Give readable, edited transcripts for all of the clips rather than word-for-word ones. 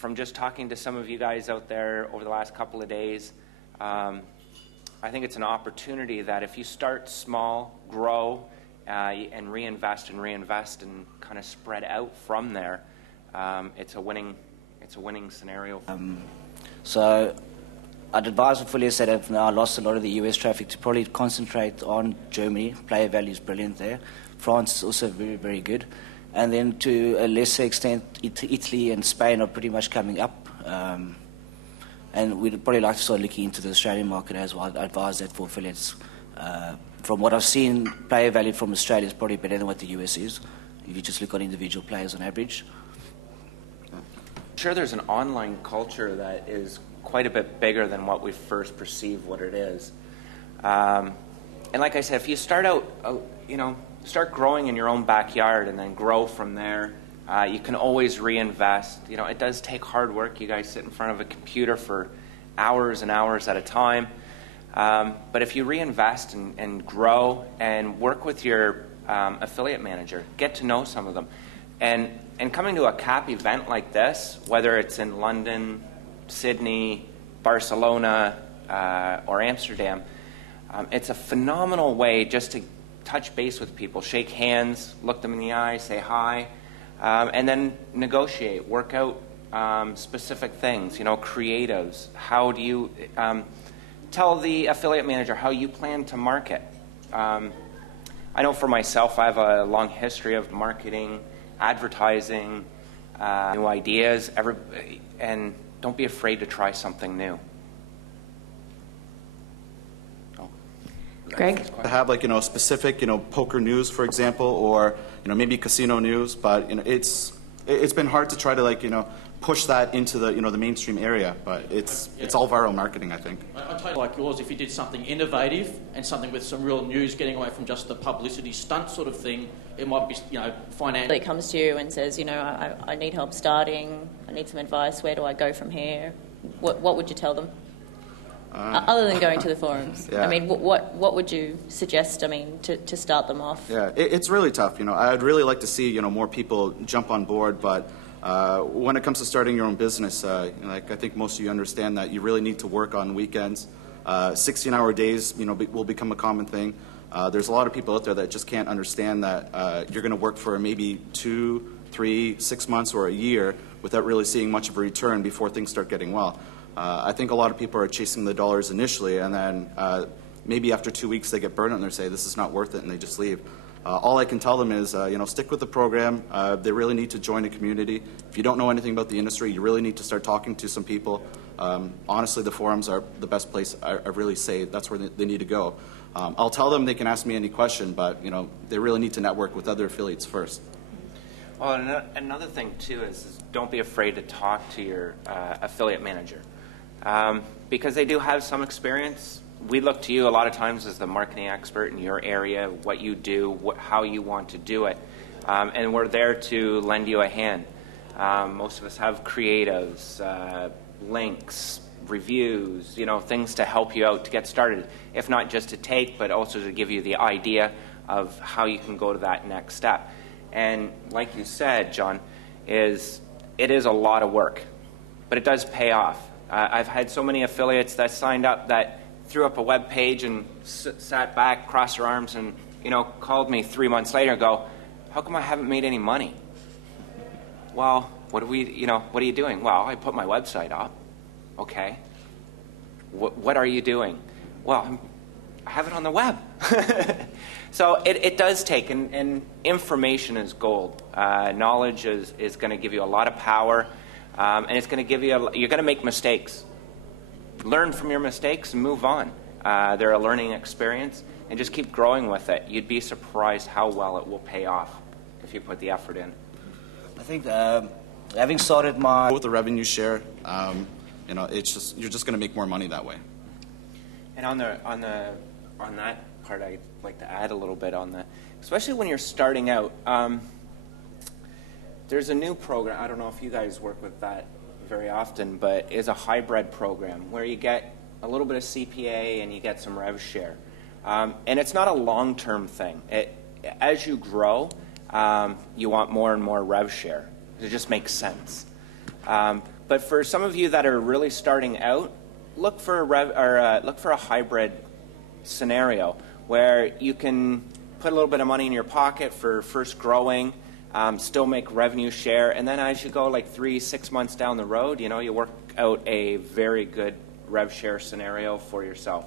from just talking to some of you guys out there over the last couple of days, I think it's an opportunity that if you start small, grow, and reinvest and kind of spread out from there, it's a winning scenario. So I'd advise affiliates that have now lost a lot of the US traffic to probably concentrate on Germany. Player value is brilliant there. France is also very, very good. And then to a lesser extent, Italy and Spain are pretty much coming up. And we'd probably like to start looking into the Australian market as well. I'd advise that for affiliates. From what I've seen, player value from Australia is probably better than what the US is, if you just look at individual players on average. I'm sure there's an online culture that is quite a bit bigger than what we first perceive what it is. And like I said, if you start out, start growing in your own backyard and then grow from there, you can always reinvest. It does take hard work. You guys sit in front of a computer for hours and hours at a time. But if you reinvest and grow and work with your affiliate manager, get to know some of them. And coming to a CAP event like this, whether it's in London, Sydney, Barcelona, or Amsterdam, it's a phenomenal way just to touch base with people, shake hands, look them in the eye, say hi, and then negotiate, work out specific things, creatives. How do you tell the affiliate manager how you plan to market? I know for myself, I have a long history of marketing, advertising, new ideas, and don't be afraid to try something new. Greg? To have specific poker news, for example, or maybe casino news, but it's been hard to try to push that into the the mainstream area, but it's all viral marketing, I think. I totally like yours. If you did something innovative and something with some real news, getting away from just the publicity stunt sort of thing, it might be financial. It comes to you and says, I need help starting. I need some advice. Where do I go from here? What would you tell them? Other than going to the forums, yeah. What would you suggest? To start them off. Yeah, it's really tough. I'd really like to see more people jump on board, but when it comes to starting your own business, I think most of you understand that you really need to work on weekends. 16-hour days, will become a common thing. There's a lot of people out there that just can't understand that you're going to work for maybe 2, 3, 6 months or a year without really seeing much of a return before things start getting well. I think a lot of people are chasing the dollars initially, and then maybe after 2 weeks they get burned and they say this is not worth it, and they just leave. All I can tell them is, stick with the program. They really need to join a community. If you don't know anything about the industry, you really need to start talking to some people. Honestly, the forums are the best place. I really say that's where they need to go. I'll tell them they can ask me any question, but they really need to network with other affiliates first. Well, another thing too is don't be afraid to talk to your affiliate manager. Because they do have some experience. We look to you a lot of times as the marketing expert in your area, what you do, how you want to do it, and we're there to lend you a hand. Most of us have creatives, links, reviews, things to help you out to get started, if not just to take, but also to give you the idea of how you can go to that next step. And like you said, John, it is a lot of work, but it does pay off. I've had so many affiliates that signed up that threw up a web page and sat back, crossed their arms, and called me 3 months later and go, "How come I haven't made any money?" Well, what are you doing? Well, I put my website up. Okay. What are you doing? Well, I have it on the web. So it does take, and information is gold. Knowledge is going to give you a lot of power. And it's going to give you, you're going to make mistakes. Learn from your mistakes and move on. They're a learning experience, and just keep growing with it. You'd be surprised how well it will pay off if you put the effort in. I think having started with the revenue share, it's you're just going to make more money that way. And on that part, I'd like to add a little bit on that, especially when you're starting out. There's a new program, I don't know if you guys work with that very often, but is a hybrid program where you get a little bit of CPA and you get some rev share. And it's not a long-term thing. As you grow, you want more and more rev share. It just makes sense. But for some of you that are really starting out, look for a hybrid scenario where you can put a little bit of money in your pocket for first growing, still make revenue share, and then as you go like 3-6 months down the road, you work out a very good rev share scenario for yourself.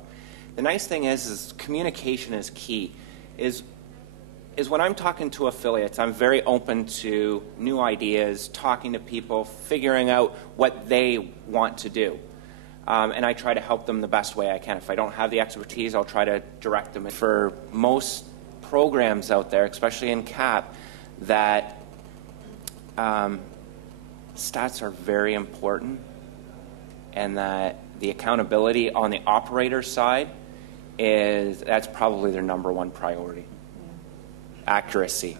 The nice thing is communication is key. Is when I'm talking to affiliates, I'm very open to new ideas, talking to people, figuring out what they want to do. And I try to help them the best way I can. If I don't have the expertise, I'll try to direct them. For most programs out there, especially in CAP, that stats are very important, and that the accountability on the operator side that's probably their number one priority. Accuracy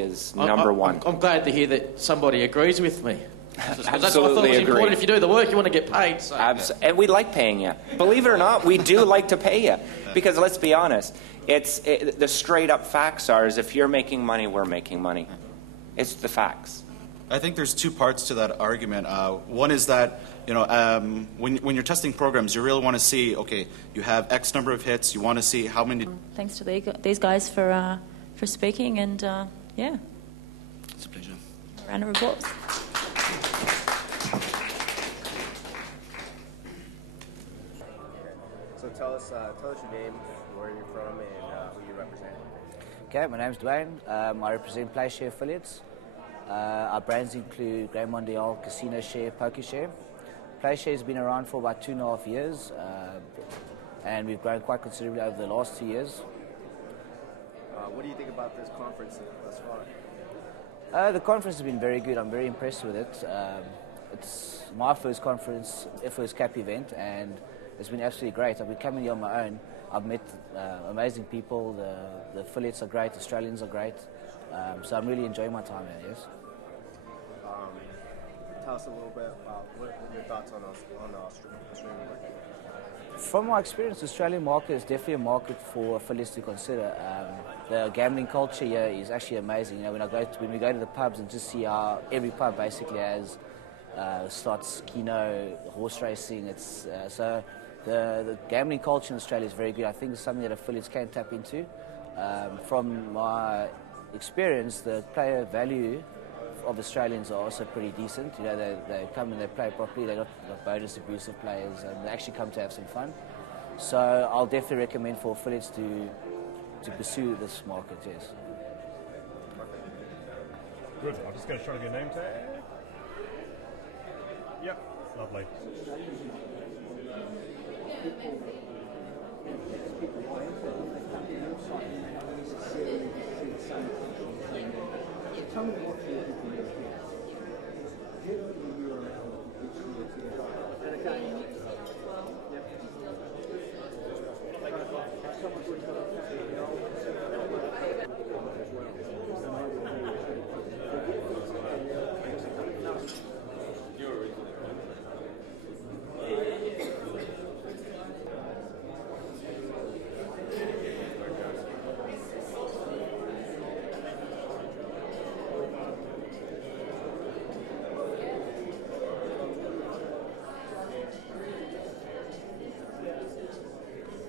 is number one. I'm glad to hear that somebody agrees with me. That's what I thought was Absolutely important. agree. If you do the work, you want to get paid. So. And we like paying you. Believe it or not, we do like to pay you. Because let's be honest, the straight up facts are is if you're making money, we're making money. It's the facts. I think there's two parts to that argument. One is that when you're testing programs, you really want to see, okay, you have X number of hits. You want to see how many. Thanks to these guys for speaking, and yeah, It's a pleasure. round of applause. So tell us your name, where you're from, and who you represent. Okay, my name's Dwayne. I represent PlayShare affiliates. Our brands include Grand Mondial, Casino Share, PokerShare. PlayShare has been around for about 2.5 years, and we've grown quite considerably over the last 2 years. What do you think about this conference thus far? The conference has been very good. I'm very impressed with it. It's my first conference, first CAP event, and it's been absolutely great. I've been coming here on my own. I've met amazing people. The affiliates are great. Australians are great. So I'm really enjoying my time here, yes. Tell us a little bit about what your thoughts on the Australian market. From my experience, the Australian market is definitely a market for affiliates to consider. The gambling culture here is actually amazing. When we go to the pubs and just see how every pub basically has slots, keno, horse racing. So the gambling culture in Australia is very good. I think it's something that affiliates can tap into. From my experience, the player value of Australians are also pretty decent. They come and they play properly. They're not bonus abusive players, and they actually come to have some fun. So I'll definitely recommend for affiliates to pursue this market, yes. Good. I'm just going to show you your name tag. Yep. Lovely.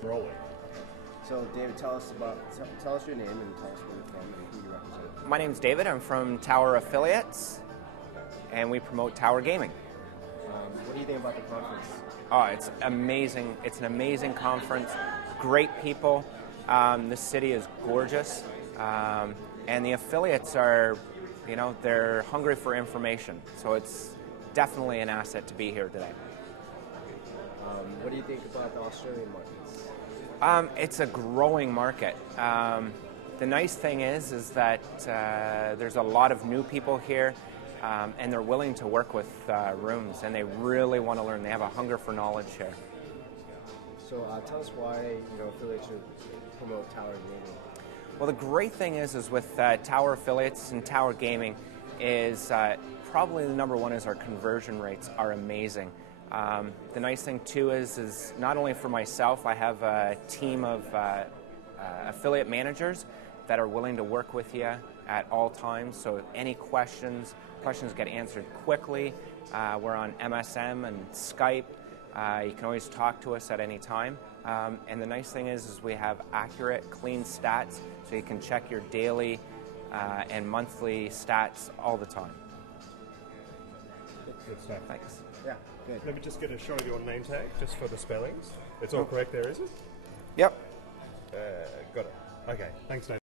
Rolling. So David, tell us your name and tell us where you're from and who you represent. My name's David. I'm from Tower Affiliates, and we promote Tower Gaming. What do you think about the conference? Oh, it's amazing. It's an amazing conference. Great people. The city is gorgeous. And the affiliates are, they're hungry for information. So it's definitely an asset to be here today. What do you think about the Australian markets? It's a growing market. The nice thing is that there's a lot of new people here, and they're willing to work with rooms, and they really want to learn. They have a hunger for knowledge here. So tell us why affiliates should promote Tower Gaming. Well, the great thing is with Tower Affiliates and Tower Gaming is probably the number one is our conversion rates are amazing. The nice thing too is not only for myself, I have a team of affiliate managers that are willing to work with you at all times. So any questions get answered quickly, We're on MSM and Skype. You can always talk to us at any time. And the nice thing is we have accurate, clean stats, so you can check your daily and monthly stats all the time. Good stuff. Thanks. Yeah, good. Let me just get a shot of your name tag, just for the spellings. It's all correct there, is it? Yep. Got it. Okay, thanks, Nathan.